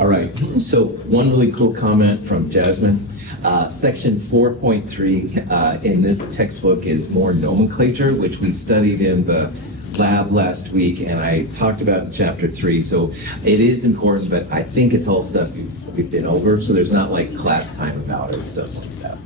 All right, so one really cool comment from Jasmine. Section 4.3 in this textbook is more nomenclature, which we studied in the lab last week, and I talked about in chapter 3. So it is important, but I think it's all stuff we've been over, so there's not like class time about it and stuff like that.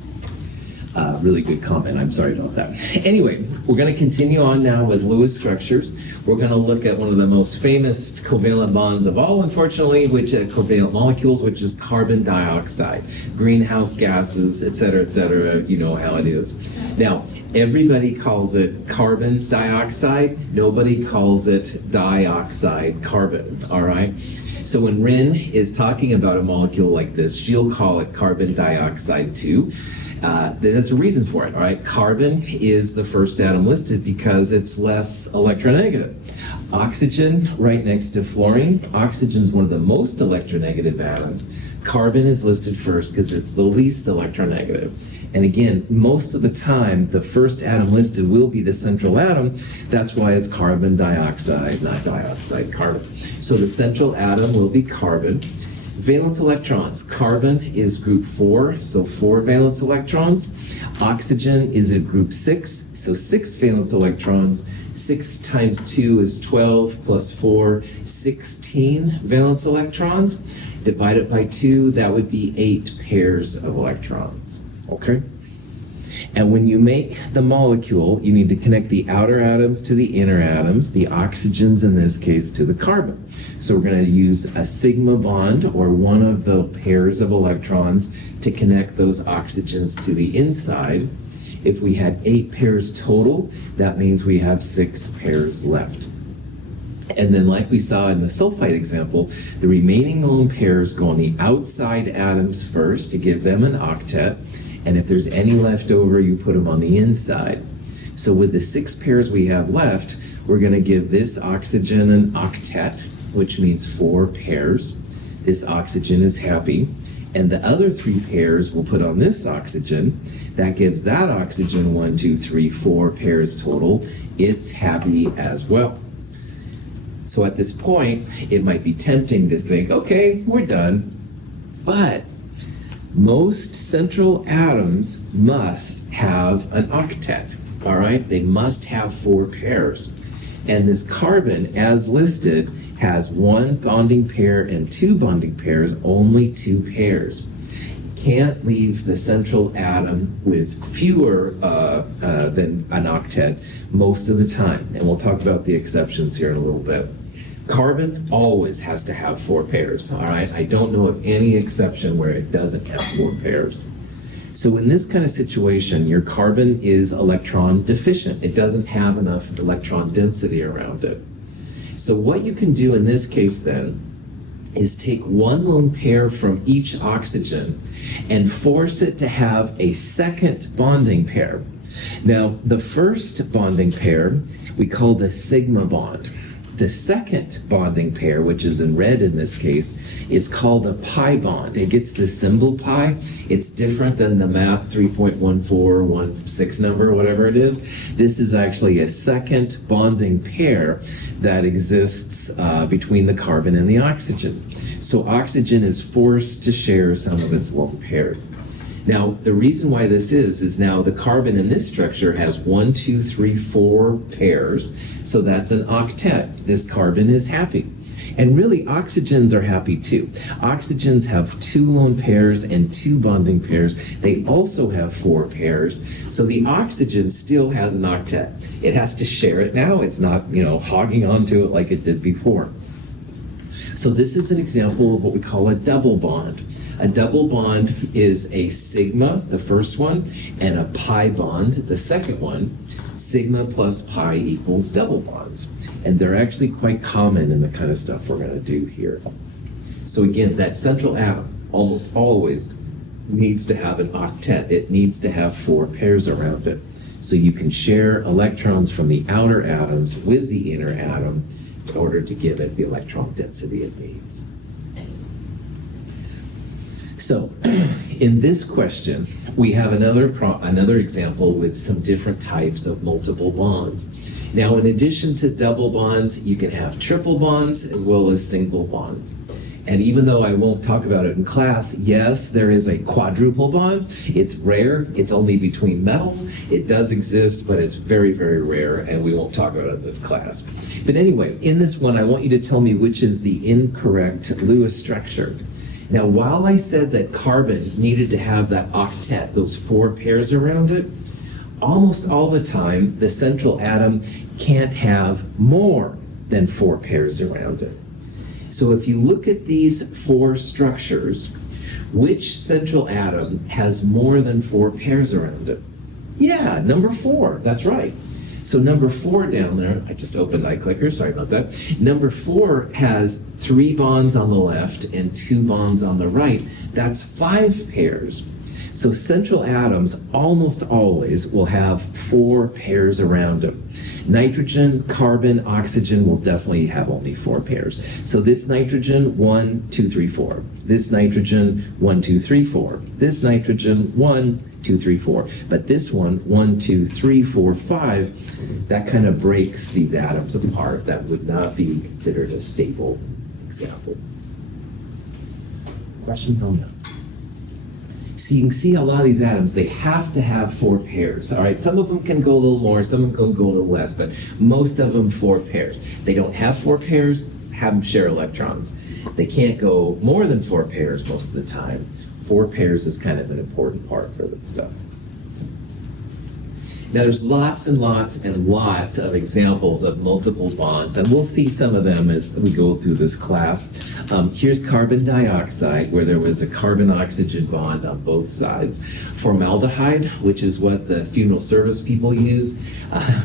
Really good comment. I'm sorry about that. Anyway, we're going to continue on now with Lewis structures. We're going to look at one of the most famous covalent bonds of all, unfortunately, which covalent molecules, which is carbon dioxide, greenhouse gases, et cetera, you know how it is. Now, everybody calls it carbon dioxide. Nobody calls it dioxide carbon, all right? So when Rin is talking about a molecule like this, she'll call it carbon dioxide too. That's a reason for it, all right? Carbon is the first atom listed because it's less electronegative. Oxygen, right next to fluorine. Oxygen is one of the most electronegative atoms. Carbon is listed first because it's the least electronegative. And again, most of the time, the first atom listed will be the central atom. That's why it's carbon dioxide, not dioxide, carbon. So the central atom will be carbon. Valence electrons. Carbon is group 4, so 4 valence electrons. Oxygen is in group 6, so 6 valence electrons. 6 times 2 is 12, plus 4, 16 valence electrons. Divide it by 2, that would be 8 pairs of electrons. Okay? And when you make the molecule, you need to connect the outer atoms to the inner atoms, the oxygens in this case to the carbon. So we're going to use a sigma bond, or one of the pairs of electrons, to connect those oxygens to the inside. If we had 8 pairs total, that means we have 6 pairs left. And then, like we saw in the sulfite example, the remaining lone pairs go on the outside atoms first to give them an octet. And if there's any left over, you put them on the inside. So with the 6 pairs we have left, we're going to give this oxygen an octet, which means 4 pairs. This oxygen is happy. And the other 3 pairs we'll put on this oxygen. That gives that oxygen 1, 2, 3, 4 pairs total. It's happy as well. So at this point, it might be tempting to think, okay, we're done. But most central atoms must have an octet, all right? They must have 4 pairs. And this carbon, as listed, has 1 bonding pair and 2 bonding pairs, only 2 pairs. You can't leave the central atom with fewer than an octet most of the time. And we'll talk about the exceptions here in a little bit. Carbon always has to have 4 pairs, all right? I don't know of any exception where it doesn't have 4 pairs. So in this kind of situation, your carbon is electron deficient. It doesn't have enough electron density around it. So what you can do in this case then is take 1 lone pair from each oxygen and force it to have a second bonding pair. Now, the first bonding pair we called a sigma bond. The second bonding pair, which is in red in this case, it's called a pi bond. It gets the symbol pi. It's different than the math 3.1416 number, whatever it is. This is actually a second bonding pair that exists between the carbon and the oxygen. So oxygen is forced to share some of its lone pairs. Now, the reason why this is now the carbon in this structure has 1, 2, 3, 4 pairs, so that's an octet. This carbon is happy. And really, oxygens are happy too. Oxygens have 2 lone pairs and 2 bonding pairs. They also have 4 pairs, so the oxygen still has an octet. It has to share it now. It's not, hogging onto it like it did before. So this is an example of what we call a double bond. A double bond is a sigma, the first one, and a pi bond, the second one. Sigma plus pi equals double bonds. And they're actually quite common in the kind of stuff we're going to do here. So again, that central atom almost always needs to have an octet. It needs to have 4 pairs around it. So you can share electrons from the outer atoms with the inner atom in order to give it the electron density it needs. So, in this question, we have another example with some different types of multiple bonds. Now, in addition to double bonds, you can have triple bonds as well as single bonds. And even though I won't talk about it in class, yes, there is a quadruple bond. It's rare. It's only between metals. It does exist, but it's very, very rare, and we won't talk about it in this class. But anyway, in this one, I want you to tell me which is the incorrect Lewis structure. Now, while I said that carbon needed to have that octet, those 4 pairs around it, almost all the time, the central atom can't have more than 4 pairs around it. So if you look at these 4 structures, which central atom has more than 4 pairs around it? Yeah, number 4, that's right. So number 4 down there, I just opened iClicker, sorry about that. Number 4 has 3 bonds on the left and 2 bonds on the right. That's 5 pairs. So central atoms almost always will have 4 pairs around them. Nitrogen, carbon, oxygen will definitely have only 4 pairs. So this nitrogen, 1, 2, 3, 4. This nitrogen, 1, 2, 3, 4. This nitrogen, 1, 2, 3, 4. But this one, 1, 2, 3, 4, 5, that kind of breaks these atoms apart. That would not be considered a stable example. Questions on that? So you can see a lot of these atoms, they have to have 4 pairs. All right, some of them can go a little more, some of them can go a little less, but most of them 4 pairs. They don't have 4 pairs, have them share electrons. They can't go more than 4 pairs most of the time. 4 pairs is kind of an important part for this stuff. Now there's lots and lots and lots of examples of multiple bonds, and we'll see some of them as we go through this class. Here's carbon dioxide, where there was a carbon-oxygen bond on both sides. Formaldehyde, which is what the funeral service people use,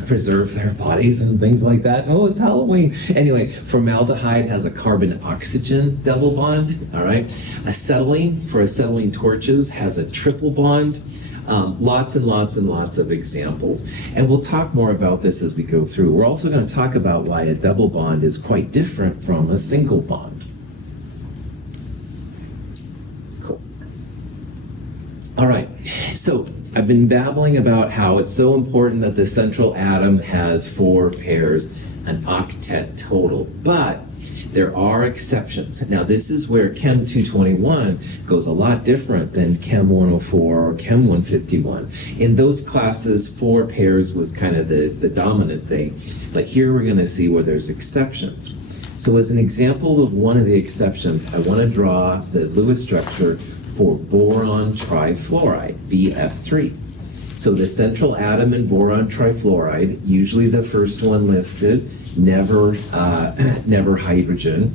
preserve their bodies and things like that. Oh, it's Halloween. Anyway, formaldehyde has a carbon-oxygen double bond, all right? Acetylene, for acetylene torches, has a triple bond. Lots and lots and lots of examples. And we'll talk more about this as we go through. We're also going to talk about why a double bond is quite different from a single bond. Cool. All right, so I've been babbling about how it's so important that the central atom has 4 pairs, an octet total, but there are exceptions. Now this is where Chem 221 goes a lot different than Chem 104 or Chem 151. In those classes, 4 pairs was kind of the dominant thing, but here we're going to see where there's exceptions. So as an example of one of the exceptions, I want to draw the Lewis structure for boron trifluoride, BF3. So the central atom in boron trifluoride, usually the first one listed, never hydrogen,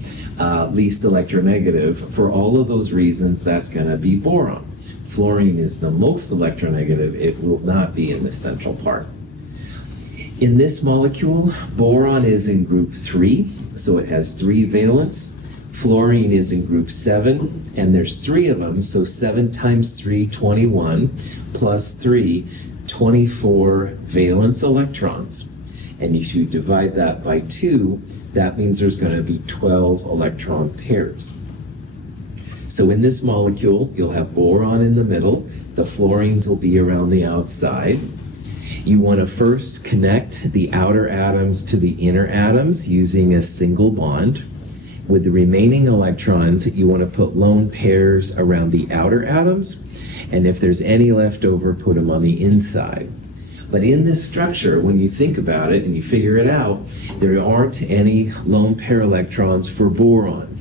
least electronegative. For all of those reasons, that's going to be boron. Fluorine is the most electronegative. It will not be in the central part. In this molecule, boron is in group 3, so it has 3 valence. Fluorine is in group 7, and there's 3 of them, so 7 times 3, 21, plus 3, 24 valence electrons. And if you divide that by 2, that means there's going to be 12 electron pairs. So in this molecule, you'll have boron in the middle. The fluorines will be around the outside. You want to first connect the outer atoms to the inner atoms using a single bond. With the remaining electrons, you want to put lone pairs around the outer atoms. And if there's any left over, put them on the inside. But in this structure, when you think about it and you figure it out, there aren't any lone pair electrons for boron.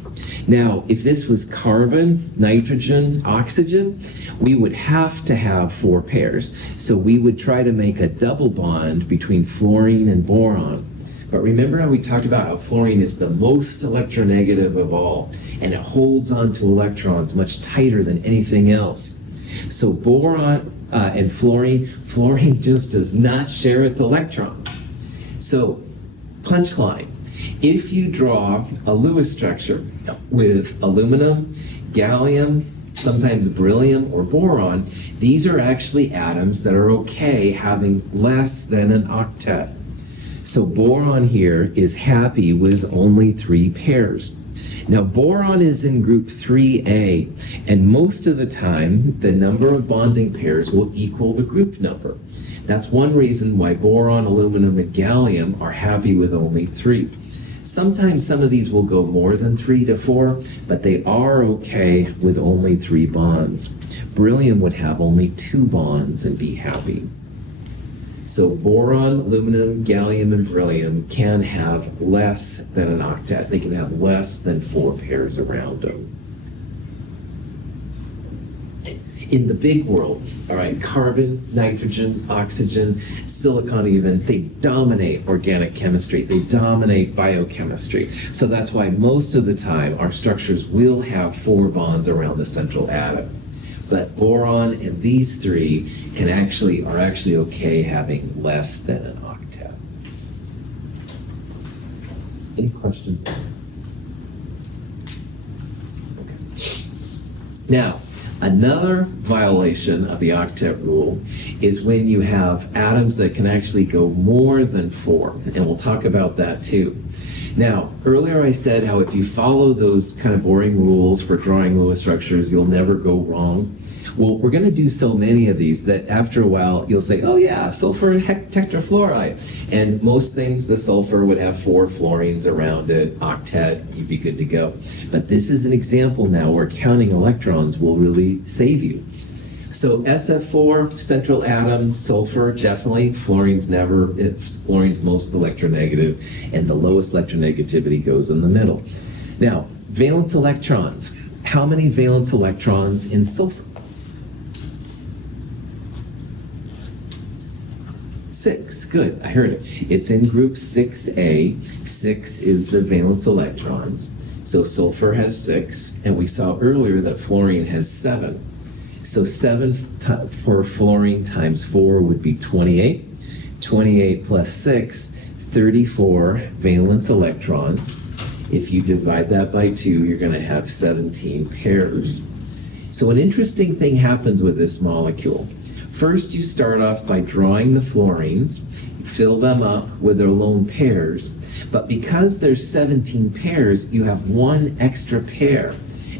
Now, if this was carbon, nitrogen, oxygen, we would have to have 4 pairs. So we would try to make a double bond between fluorine and boron. But remember how we talked about how fluorine is the most electronegative of all, and it holds on to electrons much tighter than anything else. So boron and fluorine just does not share its electrons. So, punchline, if you draw a Lewis structure with aluminum, gallium, sometimes beryllium or boron, these are actually atoms that are okay having less than an octet. So boron here is happy with only 3 pairs. Now boron is in group 3A, and most of the time the number of bonding pairs will equal the group number. That's one reason why boron, aluminum, and gallium are happy with only 3. Sometimes some of these will go more than 3 to 4, but they are okay with only 3 bonds. Beryllium would have only 2 bonds and be happy. So boron, aluminum, gallium, and beryllium can have less than an octet. They can have less than 4 pairs around them. In the big world, all right, carbon, nitrogen, oxygen, silicon even, they dominate organic chemistry. They dominate biochemistry. So that's why most of the time our structures will have 4 bonds around the central atom. But boron and these 3 are actually okay having less than an octet. Any questions? Okay. Now, another violation of the octet rule is when you have atoms that can actually go more than 4, and we'll talk about that too. Now, earlier I said how if you follow those kind of boring rules for drawing Lewis structures, you'll never go wrong. Well, we're going to do so many of these that after a while you'll say, oh yeah, sulfur tetrafluoride. And most things, the sulfur would have 4 fluorines around it, octet, you'd be good to go. But this is an example now where counting electrons will really save you. So SF4, central atom, sulfur, definitely. Fluorine's never, fluorine's most electronegative, and the lowest electronegativity goes in the middle. Now, valence electrons. How many valence electrons in sulfur? 6, good, I heard it. It's in group 6A. 6 is the valence electrons. So sulfur has 6, and we saw earlier that fluorine has 7. So 7 for fluorine times 4 would be 28. 28 plus 6, 34 valence electrons. If you divide that by 2, you're going to have 17 pairs. So an interesting thing happens with this molecule. First, you start off by drawing the fluorines, fill them up with their lone pairs, but because there's 17 pairs, you have 1 extra pair,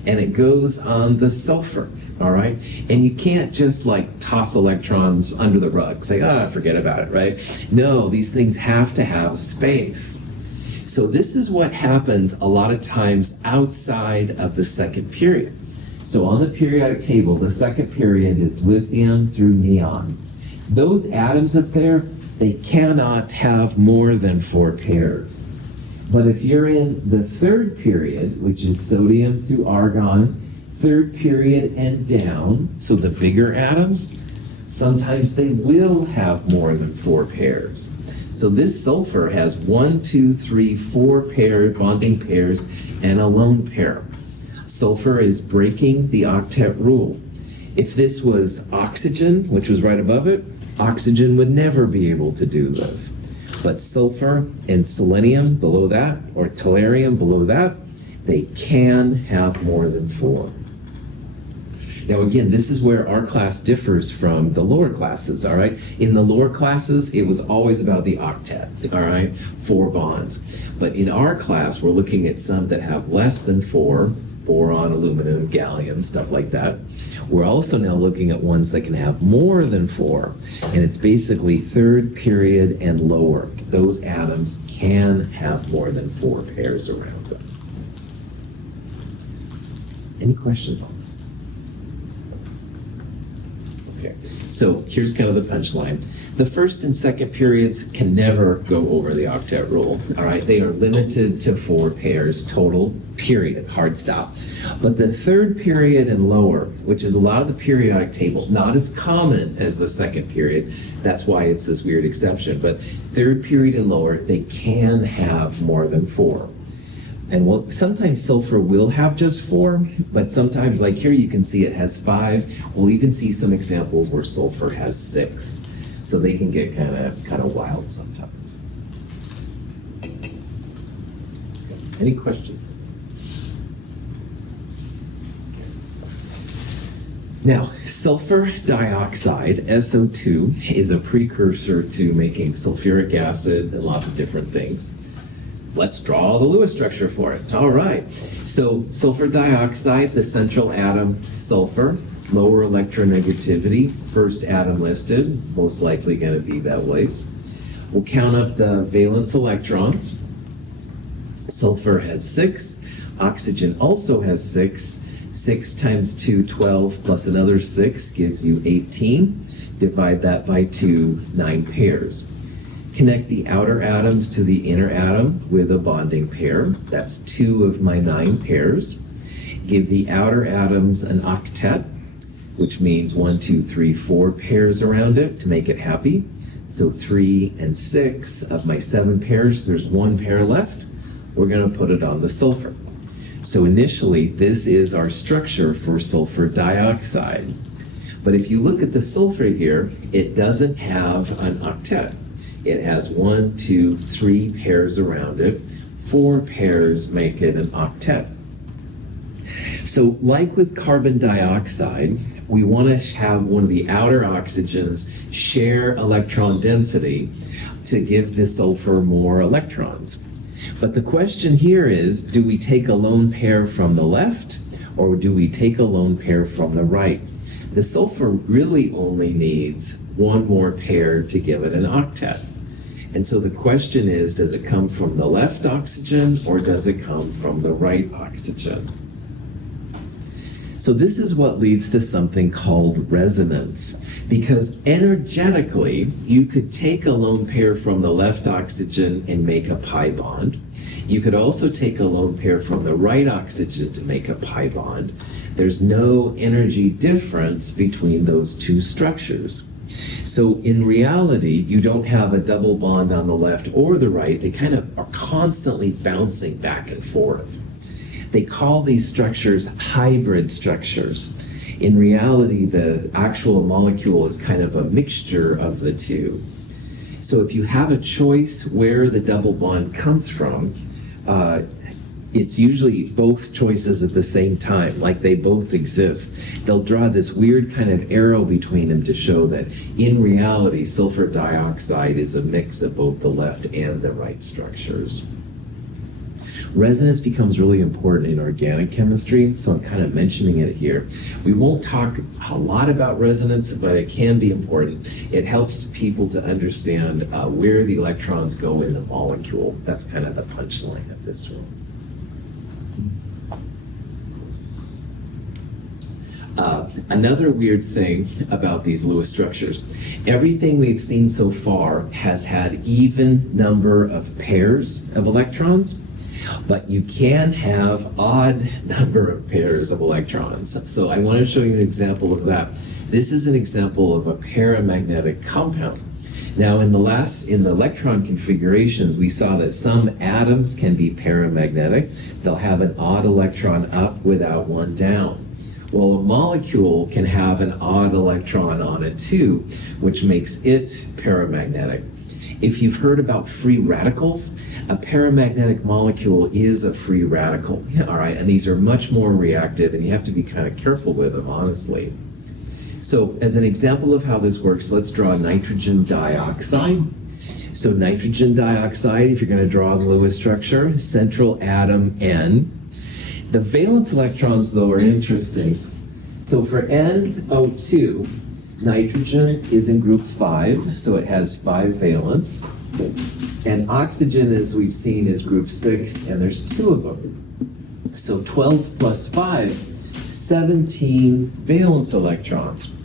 and it goes on the sulfur, all right? And you can't just like toss electrons under the rug, say, forget about it, right? No, these things have to have a space. So this is what happens a lot of times outside of the second period. So on the periodic table, the second period is lithium through neon. Those atoms up there, they cannot have more than 4 pairs. But if you're in the third period, which is sodium through argon, third period and down, so the bigger atoms, sometimes they will have more than 4 pairs. So this sulfur has 1, 2, 3, 4 pair bonding pairs and a lone pair. Sulfur is breaking the octet rule. If this was oxygen, which was right above it, oxygen would never be able to do this. But sulfur and selenium below that, or tellurium below that, they can have more than 4. Now again, this is where our class differs from the lower classes, all right? In the lower classes, it was always about the octet, all right? 4 bonds. But in our class, we're looking at some that have less than 4, boron, aluminum, gallium, stuff like that. We're also now looking at ones that can have more than 4, and it's basically third period and lower. Those atoms can have more than 4 pairs around them. Any questions on that? Okay, so here's kind of the punchline. The first and second periods can never go over the octet rule, all right? They are limited to 4 pairs total, period, hard stop. But the third period and lower, which is a lot of the periodic table, not as common as the second period, that's why it's this weird exception, but third period and lower, they can have more than 4. And sometimes sulfur will have just 4, but sometimes, like here you can see it has 5. We'll even see some examples where sulfur has 6. So they can get kind of wild sometimes. Okay. Any questions? Okay. Now, sulfur dioxide, SO2, is a precursor to making sulfuric acid and lots of different things. Let's draw the Lewis structure for it. All right. So sulfur dioxide, the central atom, sulfur. Lower electronegativity, first atom listed, most likely going to be that place. We'll count up the valence electrons. Sulfur has 6. Oxygen also has 6. 6 times 2, 12, plus another 6 gives you 18. Divide that by 2, 9 pairs. Connect the outer atoms to the inner atom with a bonding pair. That's 2 of my 9 pairs. Give the outer atoms an octet, which means 1, 2, 3, 4 pairs around it to make it happy. So 3 and 6 of my 7 pairs, there's 1 pair left. We're going to put it on the sulfur. So initially, this is our structure for sulfur dioxide. But if you look at the sulfur here, it doesn't have an octet. It has 1, 2, 3 pairs around it. 4 pairs make it an octet. So like with carbon dioxide, we want to have one of the outer oxygens share electron density to give the sulfur more electrons. But the question here is, do we take a lone pair from the left or do we take a lone pair from the right? The sulfur really only needs 1 more pair to give it an octet. And so the question is, does it come from the left oxygen or does it come from the right oxygen? So this is what leads to something called resonance, because energetically, you could take a lone pair from the left oxygen and make a pi bond. You could also take a lone pair from the right oxygen to make a pi bond. There's no energy difference between those two structures. So in reality, you don't have a double bond on the left or the right. They kind of are constantly bouncing back and forth. They call these structures hybrid structures. In reality, the actual molecule is kind of a mixture of the two. So if you have a choice where the double bond comes from, it's usually both choices at the same time, like they both exist. They'll draw this weird kind of arrow between them to show that in reality, sulfur dioxide is a mix of both the left and the right structures. Resonance becomes really important in organic chemistry, so I'm kind of mentioning it here. We won't talk a lot about resonance, but it can be important. It helps people to understand where the electrons go in the molecule. That's kind of the punchline of this one. Another weird thing about these Lewis structures, everything we've seen so far has had even number of pairs of electrons, but you can have odd number of pairs of electrons. So I want to show you an example of that. This is an example of a paramagnetic compound. Now in the electron configurations, we saw that some atoms can be paramagnetic. They'll have an odd electron up without one down. Well, a molecule can have an odd electron on it too, which makes it paramagnetic. If you've heard about free radicals, a paramagnetic molecule is a free radical, all right? And these are much more reactive, and you have to be kind of careful with them, honestly. So as an example of how this works, let's draw nitrogen dioxide. So nitrogen dioxide, if you're going to draw the Lewis structure, central atom N. The valence electrons, though, are interesting. So for NO2, nitrogen is in group 5, so it has 5 valence. And oxygen, as we've seen, is group 6, and there's 2 of them. So 12 plus 5, 17 valence electrons.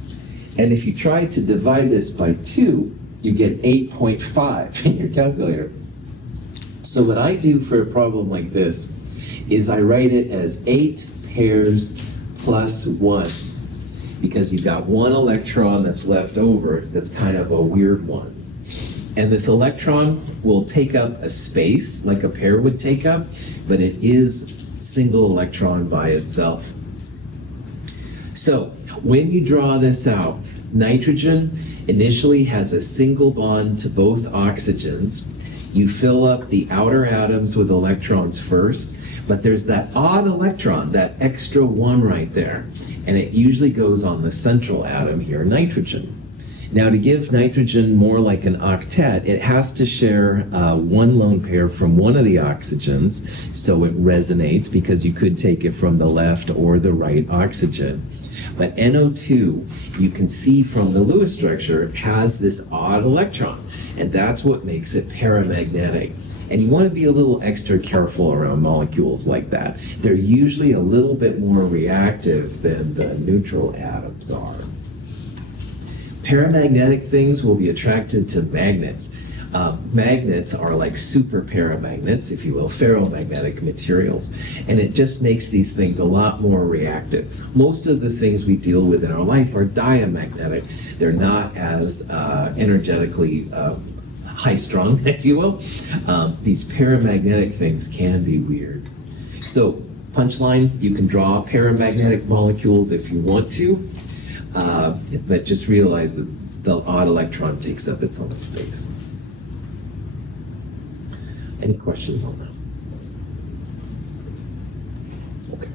And if you try to divide this by 2, you get 8.5 in your calculator. So what I do for a problem like this is I write it as 8 pairs plus 1, because you've got 1 electron that's left over that's kind of a weird one. And this electron will take up a space like a pair would take up, but it is single electron by itself. So when you draw this out, nitrogen initially has a single bond to both oxygens. You fill up the outer atoms with electrons first, but there's that odd electron, that extra 1 right there, and it usually goes on the central atom here, nitrogen. Now to give nitrogen more like an octet, it has to share 1 lone pair from one of the oxygens, so it resonates because you could take it from the left or the right oxygen. But NO2, you can see from the Lewis structure, has this odd electron, and that's what makes it paramagnetic. And you want to be a little extra careful around molecules like that. They're usually a little bit more reactive than the neutral atoms are. Paramagnetic things will be attracted to magnets. Magnets are like super paramagnets, if you will, ferromagnetic materials, and it just makes these things a lot more reactive. Most of the things we deal with in our life are diamagnetic. They're not as energetically high-strung, if you will. These paramagnetic things can be weird. So, punchline, you can draw paramagnetic molecules if you want to, but just realize that the odd electron takes up its own space. Any questions on that? Okay.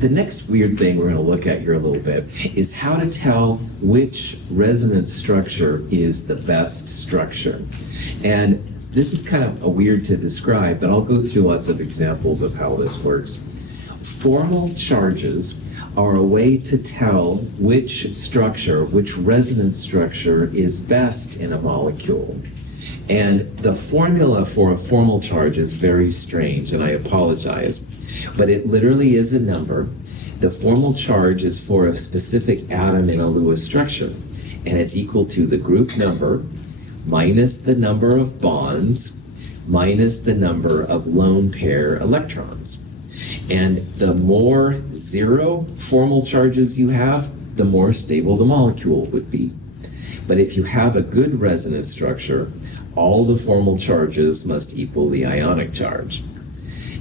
The next weird thing we're going to look at here a little bit is how to tell which resonance structure is the best structure. And this is kind of weird to describe, but I'll go through lots of examples of how this works. Formal charges are a way to tell which structure, which resonance structure is best in a molecule. And the formula for a formal charge is very strange, and I apologize, but it literally is a number. The formal charge is for a specific atom in a Lewis structure, and it's equal to the group number minus the number of bonds minus the number of lone pair electrons. And the more zero formal charges you have, the more stable the molecule would be. But if you have a good resonance structure, all the formal charges must equal the ionic charge.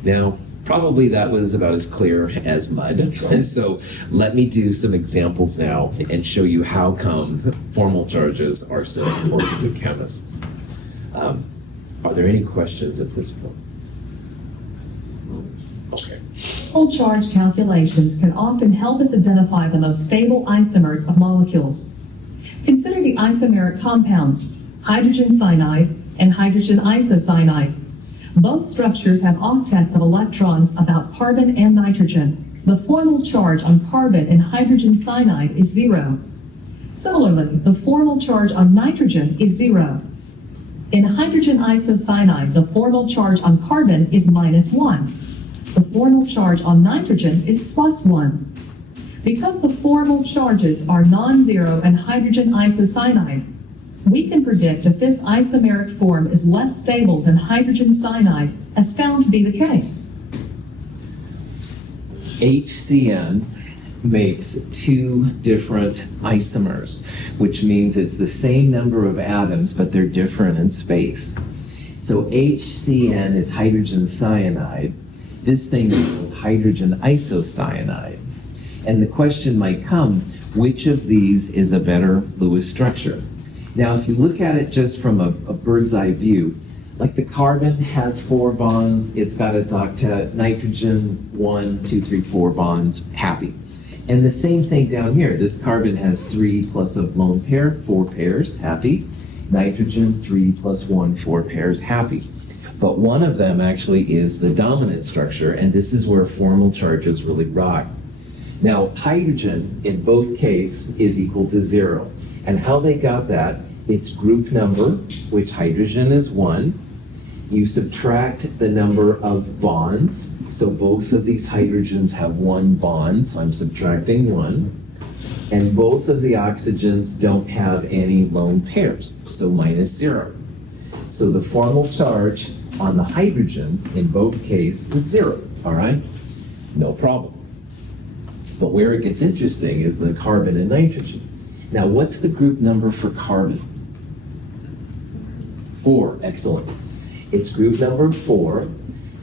Now, probably that was about as clear as mud. So let me do some examples now and show you how come formal charges are so important to chemists. Are there any questions at this point? Okay. Formal charge calculations can often help us identify the most stable isomers of molecules. Consider the isomeric compounds, hydrogen cyanide and hydrogen isocyanide. Both structures have octets of electrons about carbon and nitrogen. The formal charge on carbon in hydrogen cyanide is 0. Similarly, the formal charge on nitrogen is 0. In hydrogen isocyanide, the formal charge on carbon is -1. The formal charge on nitrogen is +1. Because the formal charges are non-zero in hydrogen isocyanide, we can predict if this isomeric form is less stable than hydrogen cyanide, as found to be the case. HCN makes two different isomers, which means it's the same number of atoms, but they're different in space. So HCN is hydrogen cyanide. This thing is called hydrogen isocyanide. And the question might come, which of these is a better Lewis structure? Now, if you look at it just from a bird's eye view, like the carbon has 4 bonds, it's got its octet, nitrogen 1, 2, 3, 4 bonds, happy. And the same thing down here, this carbon has 3 plus a lone pair, 4 pairs, happy. Nitrogen 3 plus 1, 4 pairs, happy. But one of them actually is the dominant structure, and this is where formal charges really rock. Now, hydrogen in both cases is equal to 0. And how they got that, it's group number, which hydrogen is 1. You subtract the number of bonds. So both of these hydrogens have 1 bond, so I'm subtracting 1. And both of the oxygens don't have any lone pairs, so -0. So the formal charge on the hydrogens in both cases is 0, all right? No problem. But where it gets interesting is the carbon and nitrogen. Now, what's the group number for carbon? 4, excellent. It's group number 4.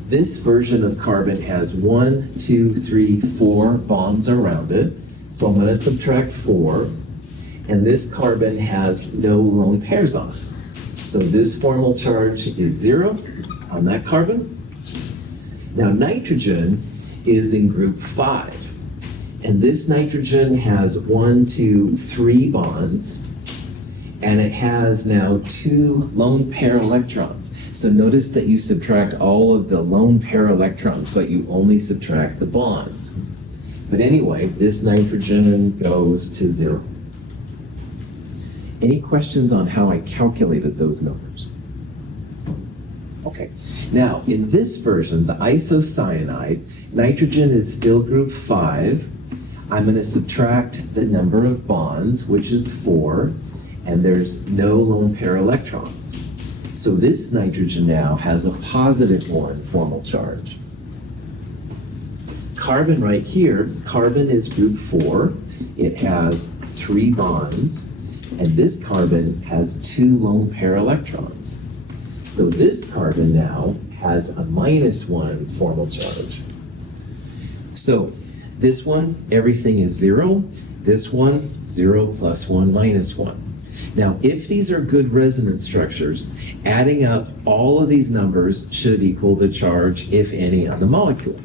This version of carbon has 1, 2, 3, 4 bonds around it. So I'm going to subtract 4. And this carbon has no lone pairs on it. So this formal charge is 0 on that carbon. Now, nitrogen is in group 5. And this nitrogen has 1, 2, 3 bonds, and it has now 2 lone pair electrons. So notice that you subtract all of the lone pair electrons, but you only subtract the bonds. But anyway, this nitrogen goes to 0. Any questions on how I calculated those numbers? Okay, now in this version, the isocyanide, nitrogen is still group 5. I'm going to subtract the number of bonds, which is 4, and there's no lone pair electrons. So this nitrogen now has a positive 1 formal charge. Carbon right here, carbon is group 4. It has 3 bonds, and this carbon has 2 lone pair electrons. So this carbon now has a -1 formal charge. So this one, everything is 0. This one, 0 plus 1 minus 1. Now, if these are good resonance structures, adding up all of these numbers should equal the charge, if any, on the molecule.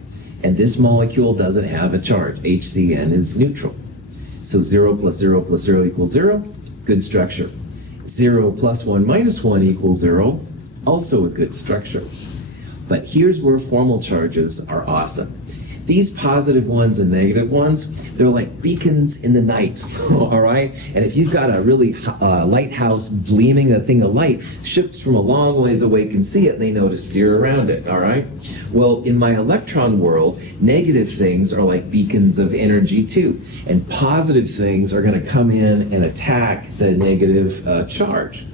And this molecule doesn't have a charge. HCN is neutral. So 0 plus 0 plus 0 equals 0, good structure. 0 plus 1 minus 1 equals 0, also a good structure. But here's where formal charges are awesome. These positive ones and negative ones, they're like beacons in the night, all right? And if you've got a really lighthouse gleaming a thing of light, ships from a long ways away can see it and they know to steer around it, all right? Well, in my electron world, negative things are like beacons of energy too. And positive things are going to come in and attack the negative charge.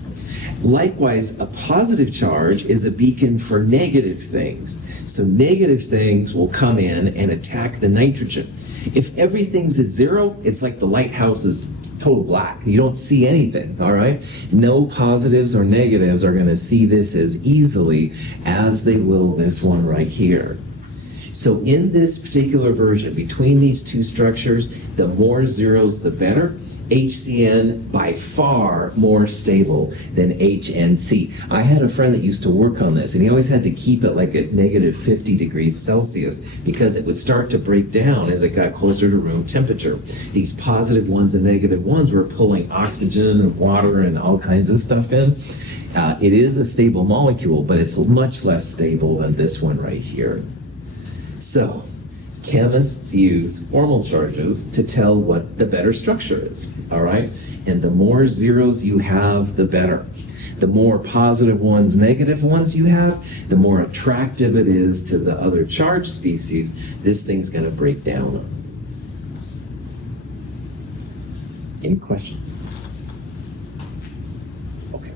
Likewise, a positive charge is a beacon for negative things. So negative things will come in and attack the nitrogen. If everything's at 0, it's like the lighthouse is total black. You don't see anything, all right? No positives or negatives are going to see this as easily as they will this one right here. So in this particular version, between these two structures, the more zeros, the better. HCN by far more stable than HNC. I had a friend that used to work on this, and he always had to keep it like at negative 50 degrees Celsius because it would start to break down as it got closer to room temperature. These positive ones and negative ones were pulling oxygen and water and all kinds of stuff in. It is a stable molecule, but it's much less stable than this one right here. So, chemists use formal charges to tell what the better structure is, all right? And the more zeros you have, the better. The more positive ones, negative ones you have, the more attractive it is to the other charge species this thing's going to break down on. Any questions? Okay.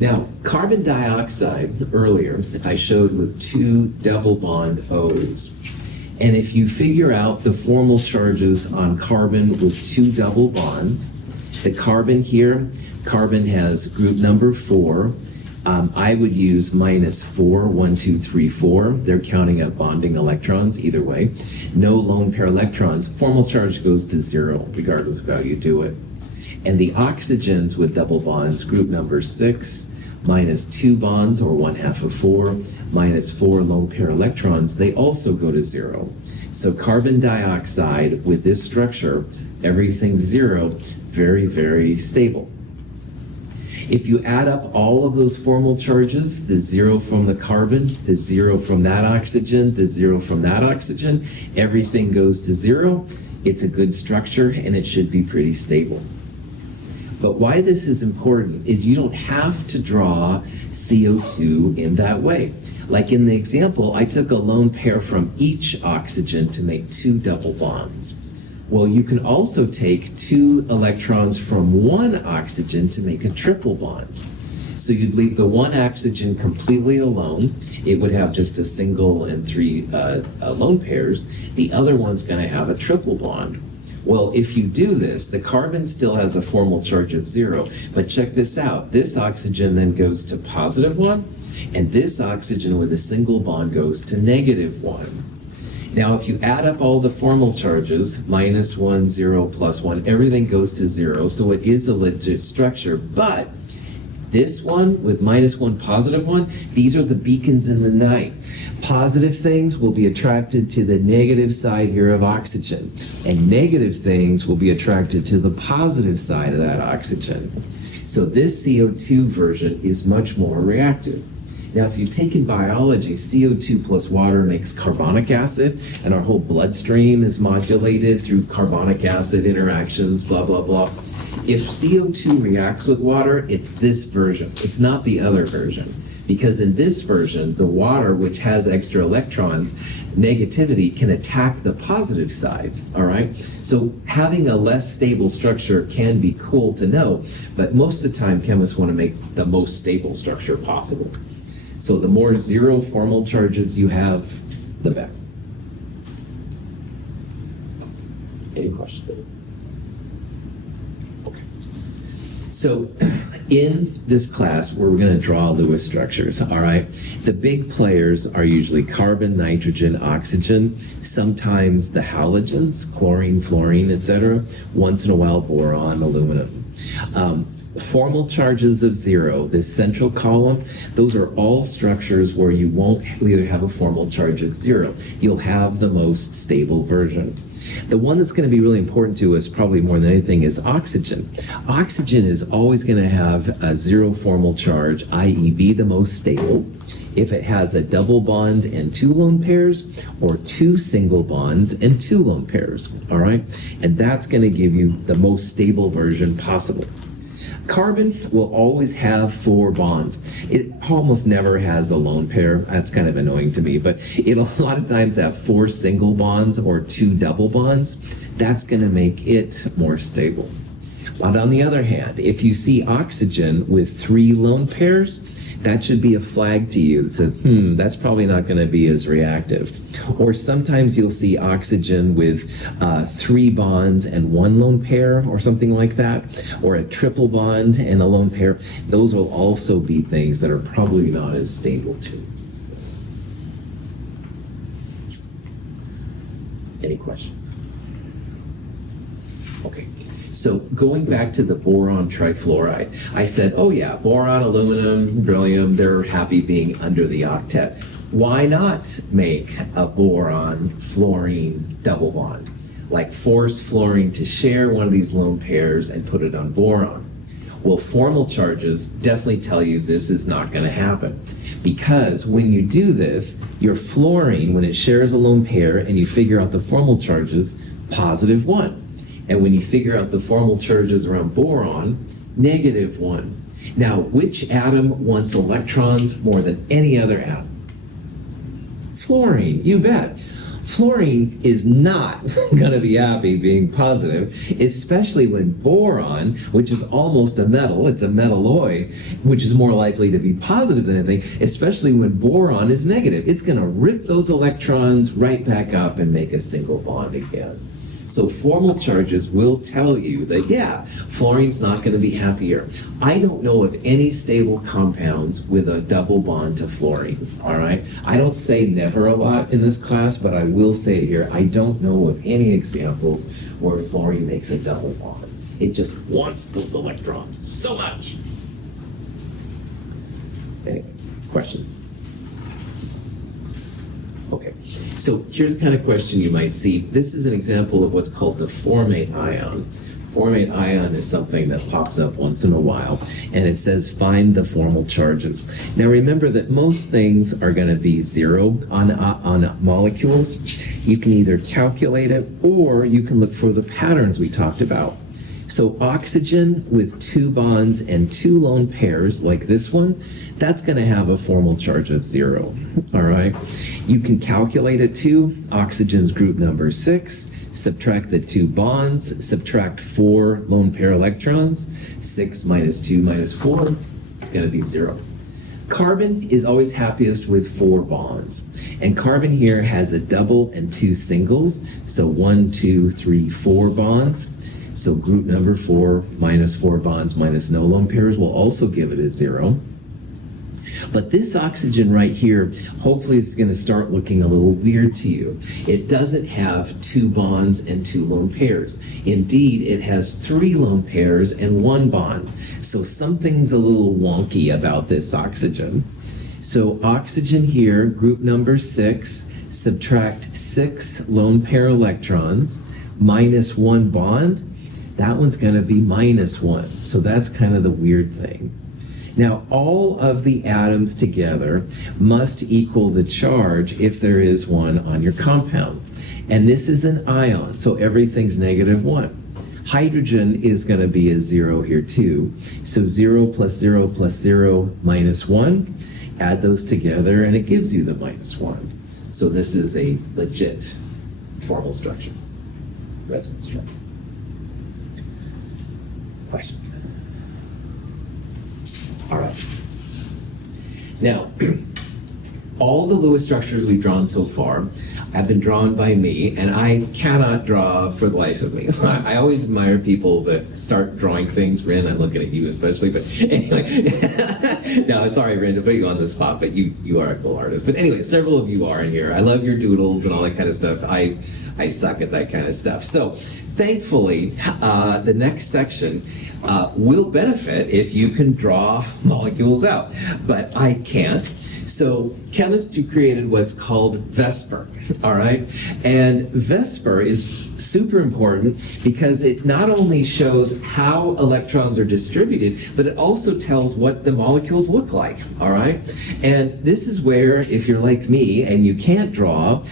Now, carbon dioxide, earlier, I showed with 2 double bond O's. And if you figure out the formal charges on carbon with 2 double bonds, the carbon here, carbon has group number 4. I would use -4, 1, 2, 3, 4. They're counting up bonding electrons either way. No lone pair electrons. Formal charge goes to 0, regardless of how you do it. And the oxygens with double bonds, group number 6, -2 bonds, or 1/2 of 4, -4 lone pair electrons, they also go to 0. So carbon dioxide with this structure, everything's 0, very, very stable. If you add up all of those formal charges, the 0 from the carbon, the 0 from that oxygen, the 0 from that oxygen, everything goes to 0. It's a good structure and it should be pretty stable. But why this is important is you don't have to draw CO2 in that way. Like in the example, I took a lone pair from each oxygen to make 2 double bonds. Well, you can also take 2 electrons from one oxygen to make a triple bond. So you'd leave the one oxygen completely alone. It would have just a single and 3 lone pairs. The other one's going to have a triple bond. Well, if you do this, the carbon still has a formal charge of 0, but check this out. This oxygen then goes to +1, and this oxygen with a single bond goes to -1. Now, if you add up all the formal charges, -1, 0, +1, everything goes to 0, so it is a legit structure, but this one with -1, +1, these are the beacons in the night. Positive things will be attracted to the negative side here of oxygen, and negative things will be attracted to the positive side of that oxygen. So this CO2 version is much more reactive. Now, if you've taken biology, CO2 plus water makes carbonic acid, and our whole bloodstream is modulated through carbonic acid interactions, blah, blah, blah. If CO2 reacts with water, it's this version. It's not the other version. Because in this version, the water, which has extra electrons, negativity can attack the positive side, all right? So having a less stable structure can be cool to know, but most of the time chemists want to make the most stable structure possible. So the more zero formal charges you have, the better. Any questions? Okay. So in this class, we're going to draw Lewis structures, all right? The big players are usually carbon, nitrogen, oxygen, sometimes the halogens, chlorine, fluorine, etc. Once in a while, boron, aluminum. Formal charges of zero, this central column, those are all structures where you won't really have a formal charge of zero. You'll have the most stable version. The one that's going to be really important to us, probably more than anything, is oxygen. Oxygen is always going to have a zero formal charge, i.e. be the most stable, if it has a double bond and 2 lone pairs, or 2 single bonds and 2 lone pairs, all right? And that's going to give you the most stable version possible. Carbon will always have 4 bonds. It almost never has a lone pair. That's kind of annoying to me, but it'll a lot of times have 4 single bonds or 2 double bonds. That's going to make it more stable. But on the other hand, if you see oxygen with 3 lone pairs, that should be a flag to you that says, that's probably not going to be as reactive. Or sometimes you'll see oxygen with 3 bonds and 1 lone pair or something like that, or a triple bond and a lone pair. Those will also be things that are probably not as stable too. Any questions? Okay. So going back to the boron trifluoride, I said, oh yeah, boron, aluminum, beryllium, they're happy being under the octet. Why not make a boron fluorine double bond? Like force fluorine to share one of these lone pairs and put it on boron. Well, formal charges definitely tell you this is not going to happen. Because when you do this, your fluorine, when it shares a lone pair and you figure out the formal charges, +1. And when you figure out the formal charges around boron, -1. Now, which atom wants electrons more than any other atom? Fluorine, you bet. Fluorine is not going to be happy being positive, especially when boron, which is almost a metal, it's a metalloid, which is more likely to be positive than anything, especially when boron is negative. It's going to rip those electrons right back up and make a single bond again. So formal charges will tell you that, yeah, fluorine's not going to be happier. I don't know of any stable compounds with a double bond to fluorine, all right? I don't say never a lot in this class, but I will say it here. I don't know of any examples where fluorine makes a double bond. It just wants those electrons so much. Anyway, questions? Okay, so here's the kind of question you might see. This is an example of what's called the formate ion. Formate ion is something that pops up once in a while, and it says find the formal charges. Now remember that most things are going to be zero on molecules. You can either calculate it, or you can look for the patterns we talked about. So oxygen with 2 bonds and 2 lone pairs, like this one, that's going to have a formal charge of 0, all right? You can calculate it too. Oxygen's group number 6, subtract the 2 bonds, subtract 4 lone pair electrons, 6 minus 2 minus 4, it's going to be 0. Carbon is always happiest with 4 bonds. And carbon here has a double and 2 singles, so 1, 2, 3, 4 bonds. So group number 4 minus 4 bonds minus no lone pairs will also give it a 0. But this oxygen right here, hopefully is going to start looking a little weird to you. It doesn't have 2 bonds and 2 lone pairs. Indeed, it has 3 lone pairs and 1 bond. So something's a little wonky about this oxygen. So oxygen here, group number 6, subtract 6 lone pair electrons, minus 1 bond. That one's going to be -1. So that's kind of the weird thing. Now, all of the atoms together must equal the charge, if there is one, on your compound. And this is an ion, so everything's -1. Hydrogen is going to be a 0 here too. So 0 plus 0 plus 0 minus 1. add those together, and it gives you the -1. So this is a legit formal structure, resonance structure. Questions? All right. Now, all the Lewis structures we've drawn so far have been drawn by me, and I cannot draw for the life of me. I always admire people that start drawing things. Rin, I'm looking at you especially, but anyway. No, sorry, Rin, to put you on the spot, but you are a cool artist. But anyway, several of you are in here. I love your doodles and all that kind of stuff. I suck at that kind of stuff. So, thankfully, the next section will benefit if you can draw molecules out, but I can't. So chemists who created what's called VSEPR, all right? And VSEPR is super important because it not only shows how electrons are distributed, but it also tells what the molecules look like, all right? And this is where, if you're like me and you can't draw,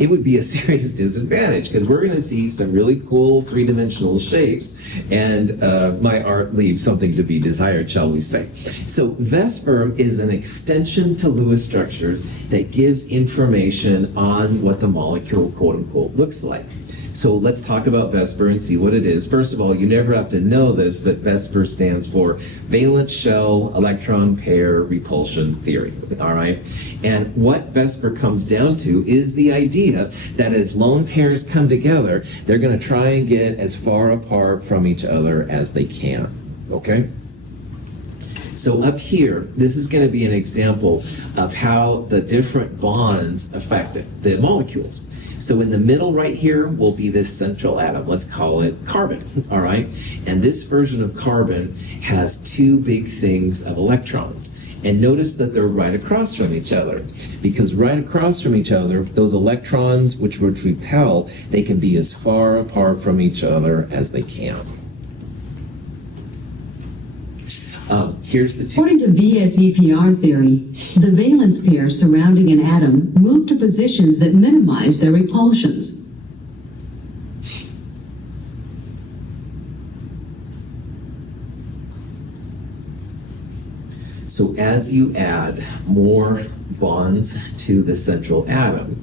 it would be a serious disadvantage because we're going to see some really cool three-dimensional shapes, and my art leaves something to be desired, shall we say. So VSEPR is an extension to Lewis structures that gives information on what the molecule, quote-unquote, looks like. So let's talk about VSEPR and see what it is. First of all, you never have to know this, but VSEPR stands for valence shell electron pair repulsion theory, all right? And what VSEPR comes down to is the idea that as lone pairs come together, they're going to try and get as far apart from each other as they can, okay? So up here, this is going to be an example of how the different bonds affect the molecules. So in the middle right here will be this central atom. Let's call it carbon, all right? And this version of carbon has two big things of electrons. And notice that they're right across from each other, because right across from each other, those electrons which would repel, they can be as far apart from each other as they can. Here's the two. According to VSEPR theory, the valence pairs surrounding an atom move to positions that minimize their repulsions. So as you add more bonds to the central atom,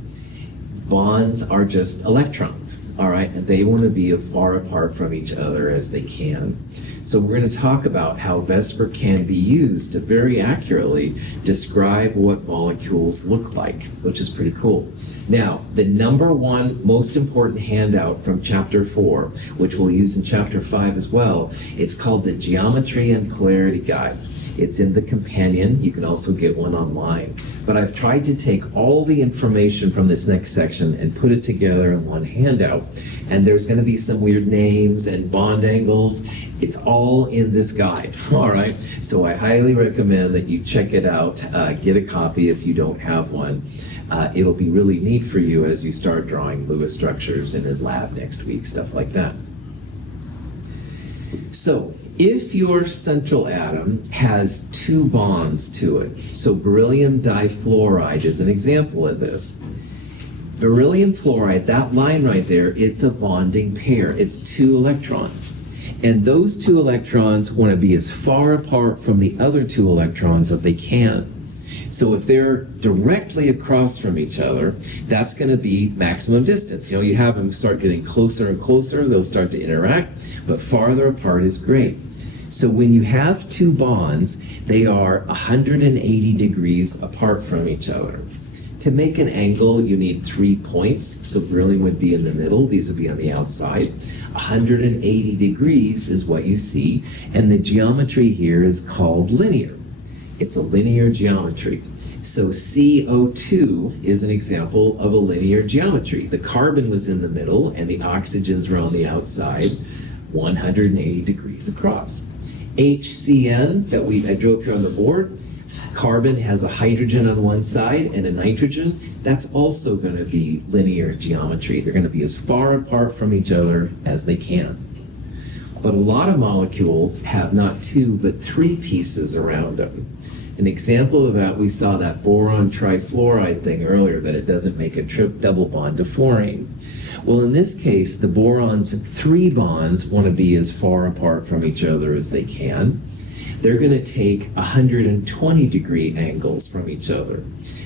bonds are just electrons, all right? And they want to be as far apart from each other as they can. So we're going to talk about how VSEPR can be used to very accurately describe what molecules look like, which is pretty cool. Now, the number one most important handout from Chapter 4, which we'll use in Chapter 5 as well, it's called the Geometry and Polarity Guide. It's in the companion. You can also get one online. But I've tried to take all the information from this next section and put it together in one handout. And there's going to be some weird names and bond angles. It's all in this guide, all right? So I highly recommend that you check it out. Get a copy if you don't have one. It'll be really neat for you as you start drawing Lewis structures in a lab next week, stuff like that. So, if your central atom has two bonds to it, so beryllium difluoride is an example of this. Beryllium fluoride, that line right there, it's a bonding pair. It's two electrons. And those two electrons want to be as far apart from the other two electrons that they can. So if they're directly across from each other, that's going to be maximum distance. You know, you have them start getting closer and closer, they'll start to interact, but farther apart is great. So when you have two bonds, they are 180 degrees apart from each other. To make an angle, you need 3 points. So beryllium would be in the middle. These would be on the outside. 180 degrees is what you see. And the geometry here is called linear. It's a linear geometry. So CO2 is an example of a linear geometry. The carbon was in the middle and the oxygens were on the outside, 180 degrees across. HCN that I drew up here on the board, carbon has a hydrogen on one side and a nitrogen. That's also going to be linear geometry. They're going to be as far apart from each other as they can. But a lot of molecules have not two, but three pieces around them. An example of that, we saw that boron trifluoride thing earlier, that it doesn't make a double bond to fluorine. Well, in this case, the boron's three bonds want to be as far apart from each other as they can. they're going to take 120-degree angles from each other.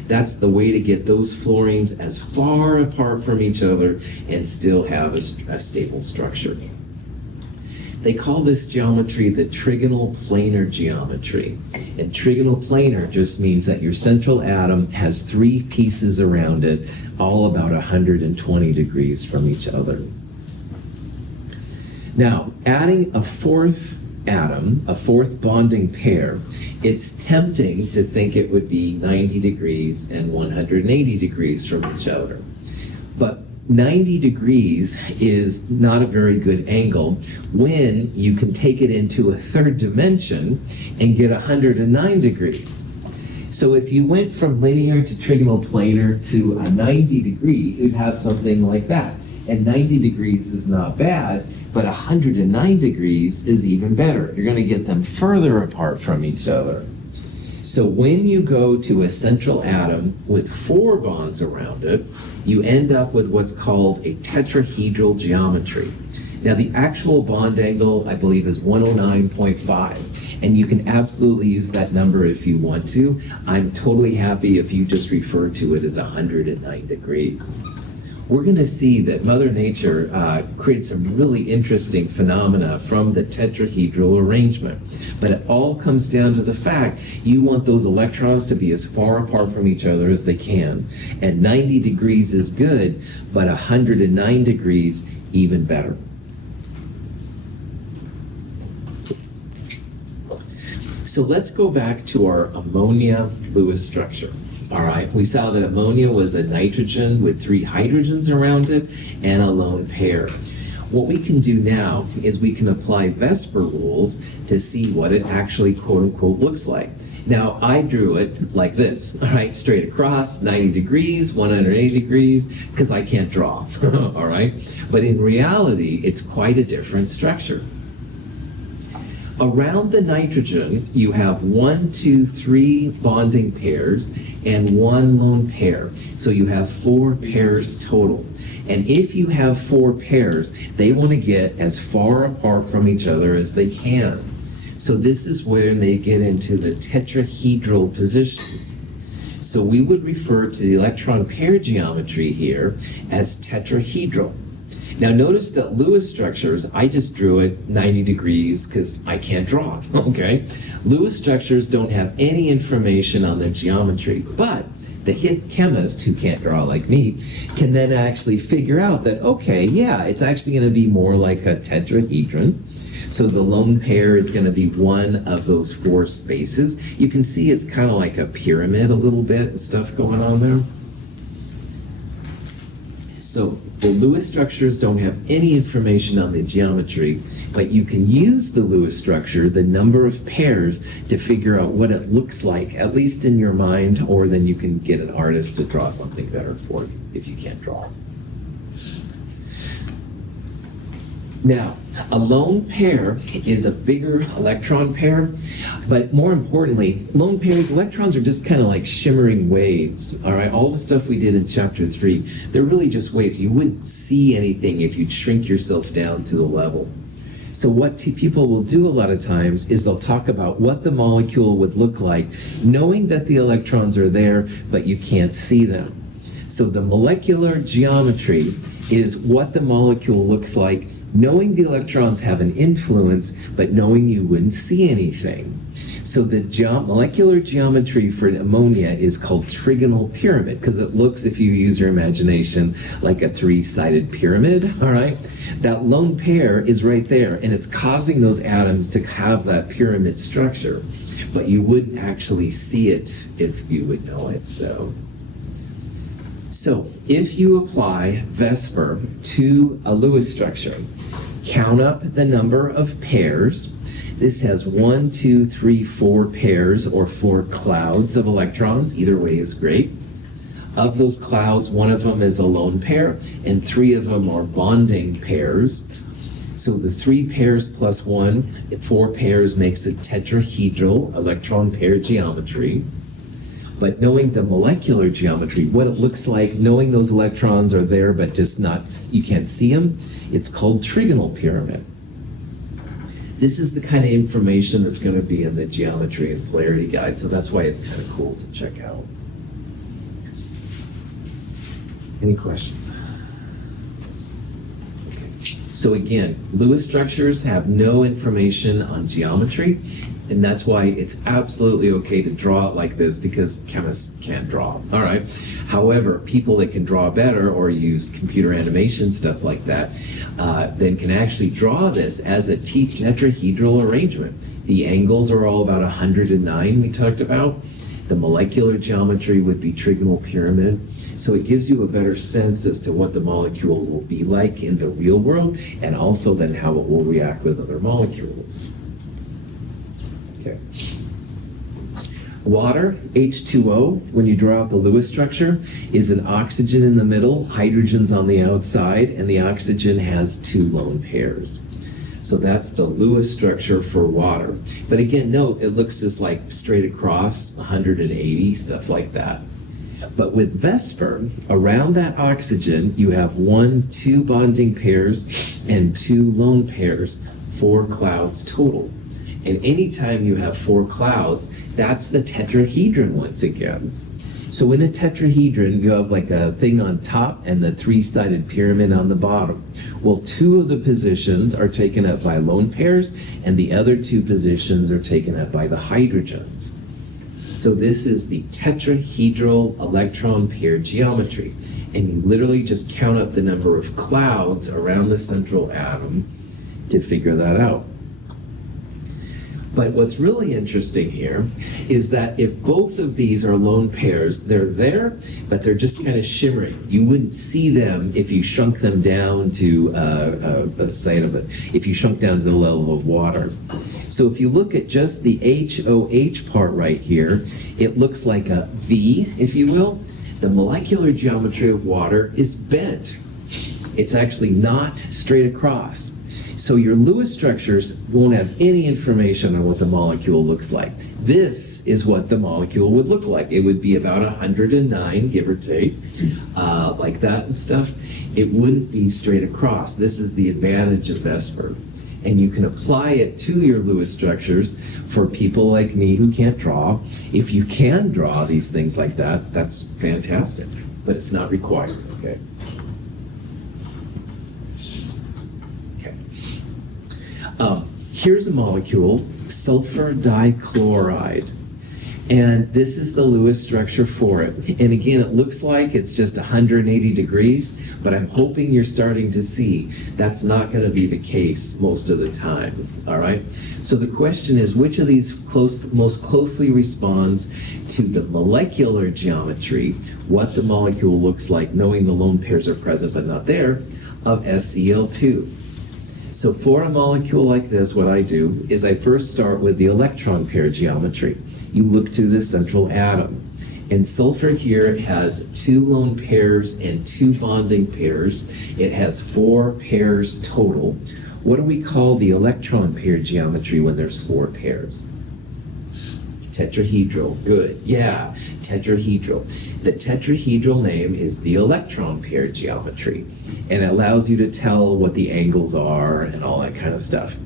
That's the way to get those fluorines as far apart from each other and still have a stable structure. They call this geometry the trigonal planar geometry. And trigonal planar just means that your central atom has 3 pieces around it, all about 120 degrees from each other. Now, adding a 4th atom, a 4th bonding pair, it's tempting to think it would be 90 degrees and 180 degrees from each other. But 90 degrees is not a very good angle when you can take it into a 3rd dimension and get 109 degrees. So if you went from linear to trigonal planar to a 90 degree, you'd have something like that. And 90 degrees is not bad, but 109 degrees is even better. You're going to get them further apart from each other. So when you go to a central atom with 4 bonds around it, you end up with what's called a tetrahedral geometry. Now the actual bond angle, I believe, is 109.5, and you can absolutely use that number if you want to. I'm totally happy if you just refer to it as 109 degrees. We're going to see that Mother Nature creates some really interesting phenomena from the tetrahedral arrangement. But it all comes down to the fact you want those electrons to be as far apart from each other as they can. And 90 degrees is good, but 109 degrees even better. So let's go back to our ammonia-Lewis structure. All right, we saw that ammonia was a nitrogen with 3 hydrogens around it and a lone pair. What we can do now is we can apply VSEPR rules to see what it actually quote-unquote looks like. Now, I drew it like this, all right, straight across, 90 degrees, 180 degrees, because I can't draw, all right? But in reality, it's quite a different structure. Around the nitrogen, you have 1, 2, 3 bonding pairs and 1 lone pair. So you have 4 pairs total. And if you have 4 pairs, they want to get as far apart from each other as they can. So this is where they get into the tetrahedral positions. So we would refer to the electron pair geometry here as tetrahedral. Now notice that Lewis structures, I just drew it 90 degrees because I can't draw, okay? Lewis structures don't have any information on the geometry, but the hip chemist, who can't draw like me, can then actually figure out that, okay, yeah, it's actually going to be more like a tetrahedron. So the lone pair is going to be one of those 4 spaces. You can see it's kind of like a pyramid a little bit and stuff going on there. So the Lewis structures don't have any information on the geometry, but you can use the Lewis structure, the number of pairs, to figure out what it looks like, at least in your mind, or then you can get an artist to draw something better for you if you can't draw. Now, a lone pair is a bigger electron pair, but more importantly, lone pairs, electrons are just kind of like shimmering waves, all right? All the stuff we did in chapter 3, they're really just waves. You wouldn't see anything if you'd shrink yourself down to the level. So what people will do a lot of times is they'll talk about what the molecule would look like, knowing that the electrons are there, but you can't see them. So the molecular geometry is what the molecule looks like, knowing the electrons have an influence, but knowing you wouldn't see anything. So the molecular geometry for ammonia is called trigonal pyramid, because it looks, if you use your imagination, like a 3-sided pyramid, all right? That lone pair is right there, and it's causing those atoms to have that pyramid structure, but you wouldn't actually see it if you would know it, so if you apply VSEPR to a Lewis structure, count up the number of pairs. This has 1, 2, 3, 4 pairs or 4 clouds of electrons. Either way is great. Of those clouds, 1 of them is a lone pair and 3 of them are bonding pairs. So the 3 pairs plus 1, 4 pairs makes a tetrahedral electron pair geometry. But knowing the molecular geometry, what it looks like, knowing those electrons are there but just not, you can't see them, it's called trigonal pyramid. This is the kind of information that's going to be in the geometry and polarity guide, so that's why it's kind of cool to check out. Any questions? Okay. So again, Lewis structures have no information on geometry, and that's why it's absolutely okay to draw it like this, because chemists can't draw. All right. However, people that can draw better or use computer animation, stuff like that, then can actually draw this as a tetrahedral arrangement. The angles are all about 109 we talked about. The molecular geometry would be trigonal pyramid. So it gives you a better sense as to what the molecule will be like in the real world, and also then how it will react with other molecules. Okay. Water, H2O, when you draw out the Lewis structure, is an oxygen in the middle, hydrogen's on the outside, and the oxygen has 2 lone pairs. So that's the Lewis structure for water. But again, note, it looks as like straight across, 180, stuff like that. But with VSEPR, around that oxygen, you have 2 bonding pairs and 2 lone pairs, 4 clouds total. And anytime you have 4 clouds, that's the tetrahedron once again. So in a tetrahedron, you have like a thing on top and the 3-sided pyramid on the bottom. Well, 2 of the positions are taken up by lone pairs, and the other 2 positions are taken up by the hydrogens. So this is the tetrahedral electron pair geometry. And you literally just count up the number of clouds around the central atom to figure that out. But what's really interesting here is that if both of these are lone pairs, they're there, but they're just kind of shimmering. You wouldn't see them if you shrunk them down to if you shrunk down to the level of water. So if you look at just the HOH part right here, it looks like a V, if you will. The molecular geometry of water is bent. It's actually not straight across. So your Lewis structures won't have any information on what the molecule looks like. This is what the molecule would look like. It would be about 109, give or take, like that and stuff. It wouldn't be straight across. This is the advantage of VSEPR. And you can apply it to your Lewis structures for people like me who can't draw. If you can draw these things like that, that's fantastic, but it's not required, okay? Here's a molecule, sulfur dichloride. And this is the Lewis structure for it. And again, it looks like it's just 180 degrees, but I'm hoping you're starting to see that's not going to be the case most of the time, all right? So the question is, which of these most closely responds to the molecular geometry, what the molecule looks like, knowing the lone pairs are present but not there, of SCl2? So for a molecule like this, what I do is I first start with the electron pair geometry. You look to the central atom. And sulfur here has 2 lone pairs and 2 bonding pairs. It has 4 pairs total. What do we call the electron pair geometry when there's 4 pairs? Tetrahedral. Good. Yeah, tetrahedral. The tetrahedral name is the electron pair geometry, and it allows you to tell what the angles are and all that kind of stuff.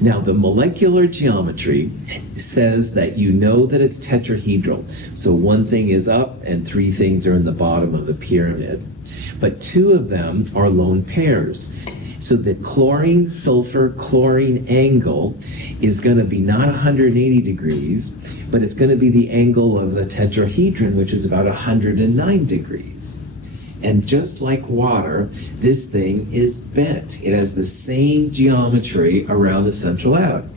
Now, the molecular geometry says that you know that it's tetrahedral. So 1 thing is up and 3 things are in the bottom of the pyramid. But 2 of them are lone pairs. So the chlorine-sulfur-chlorine angle is going to be not 180 degrees, but it's going to be the angle of the tetrahedron, which is about 109 degrees. And just like water, this thing is bent. It has the same geometry around the central atom.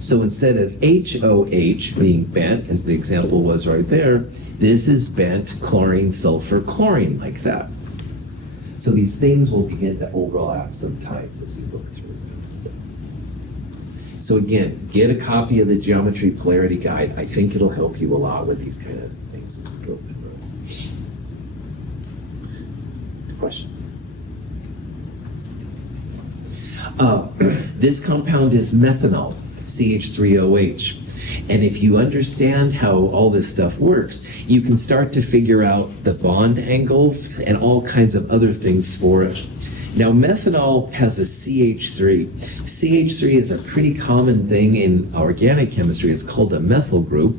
So instead of HOH being bent, as the example was right there, this is bent chlorine-sulfur-chlorine like that. So these things will begin to overlap sometimes as you look through them. So again, get a copy of the Geometry Polarity Guide. I think it'll help you a lot with these kind of things as we go through. Questions? This compound is methanol, CH3OH. And if you understand how all this stuff works, you can start to figure out the bond angles and all kinds of other things for it. Now, methanol has a CH3. CH3 is a pretty common thing in organic chemistry. It's called a methyl group.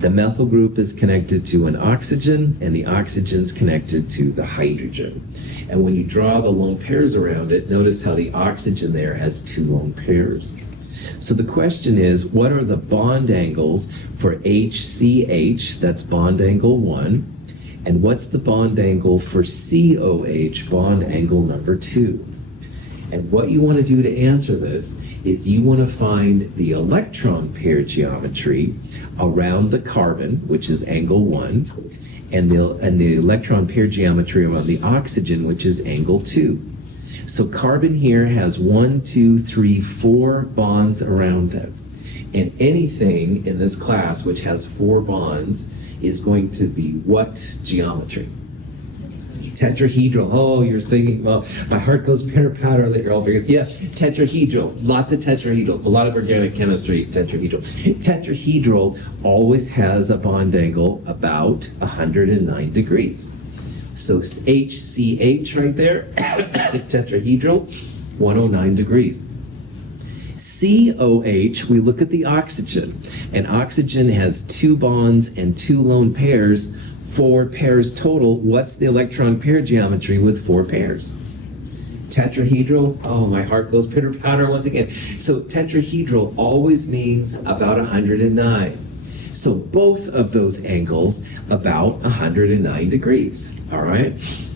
The methyl group is connected to an oxygen, and the oxygen's connected to the hydrogen. And when you draw the lone pairs around it, notice how the oxygen there has 2 lone pairs. So the question is, what are the bond angles for HCH, that's bond angle 1, and what's the bond angle for COH, bond angle number 2? And what you want to do to answer this is you want to find the electron pair geometry around the carbon, which is angle 1, and the electron pair geometry around the oxygen, which is angle 2. So carbon here has 1, 2, 3, 4 bonds around it. And anything in this class which has 4 bonds is going to be what geometry? Tetrahedral. Oh, you're singing. Well, my heart goes pitter-patter that you're all very. Yes, tetrahedral. Lots of tetrahedral. A lot of organic chemistry, tetrahedral. Tetrahedral always has a bond angle about 109 degrees. So HCH right there, tetrahedral, 109 degrees. COH, we look at the oxygen, and oxygen has 2 bonds and 2 lone pairs, 4 pairs total. What's the electron pair geometry with 4 pairs? Tetrahedral, oh, my heart goes pitter-patter once again. So tetrahedral always means about 109. So both of those angles about 109 degrees, all right?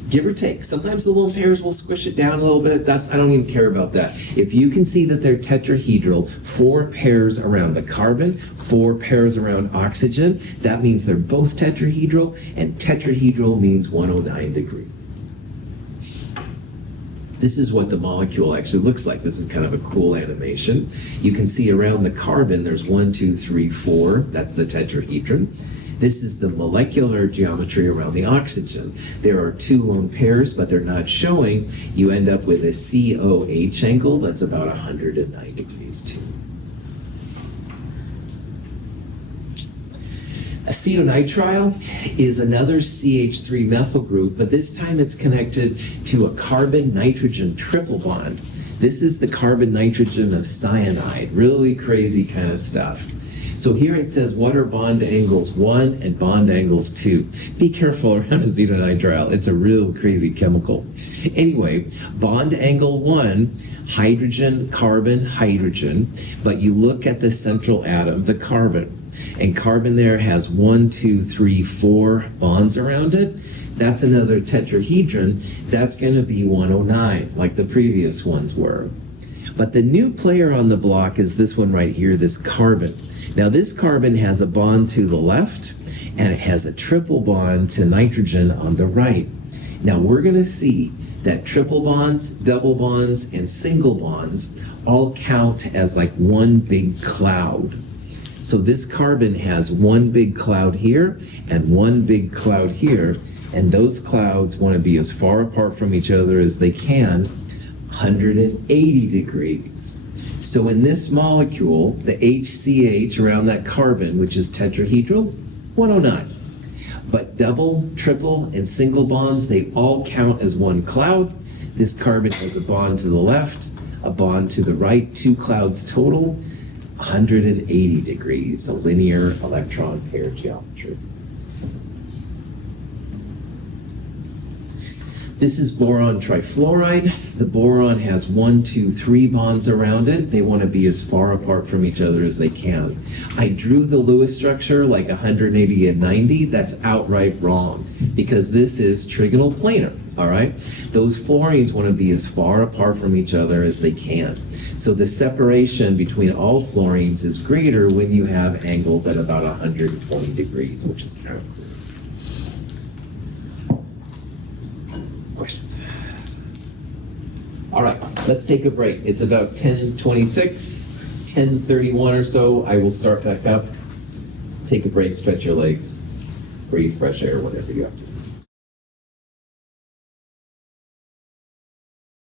Give or take. Sometimes the lone pairs will squish it down a little bit. I don't even care about that. If you can see that they're tetrahedral, 4 pairs around the carbon, 4 pairs around oxygen, that means they're both tetrahedral, and tetrahedral means 109 degrees. This is what the molecule actually looks like. This is kind of a cool animation. You can see around the carbon, there's 1, 2, 3, 4. That's the tetrahedron. This is the molecular geometry around the oxygen. There are 2 lone pairs, but they're not showing. You end up with a COH angle that's about 109 degrees too. Acetonitrile is another CH3 methyl group, but this time it's connected to a carbon-nitrogen triple bond. This is the carbon-nitrogen of cyanide. Really crazy kind of stuff. So here it says, what are bond angles 1 and bond angles 2? Be careful around acetonitrile. It's a real crazy chemical. Anyway, bond angle 1, hydrogen, carbon, hydrogen, but you look at the central atom, the carbon, and carbon there has 1, 2, 3, 4 bonds around it. That's another tetrahedron. That's going to be 109, like the previous ones were. But the new player on the block is this one right here, this carbon. Now this carbon has a bond to the left, and it has a triple bond to nitrogen on the right. Now we're going to see that triple bonds, double bonds, and single bonds all count as like one big cloud. So this carbon has one big cloud here and one big cloud here, and those clouds want to be as far apart from each other as they can, 180 degrees. So in this molecule, the HCH around that carbon, which is tetrahedral, 109. But double, triple, and single bonds, they all count as one cloud. This carbon has a bond to the left, a bond to the right, 2 clouds total, 180 degrees, a linear electron pair geometry. This is boron trifluoride. The boron has 1, 2, 3 bonds around it. They want to be as far apart from each other as they can. I drew the Lewis structure like 180 and 90. That's outright wrong because this is trigonal planar, all right? Those fluorines want to be as far apart from each other as they can. So the separation between all fluorines is greater when you have angles at about 120 degrees, which is kind of cool. Questions? All right, let's take a break. It's about 10:26, 10:31 or so. I will start back up. Take a break, stretch your legs, breathe fresh air, whatever you have to do.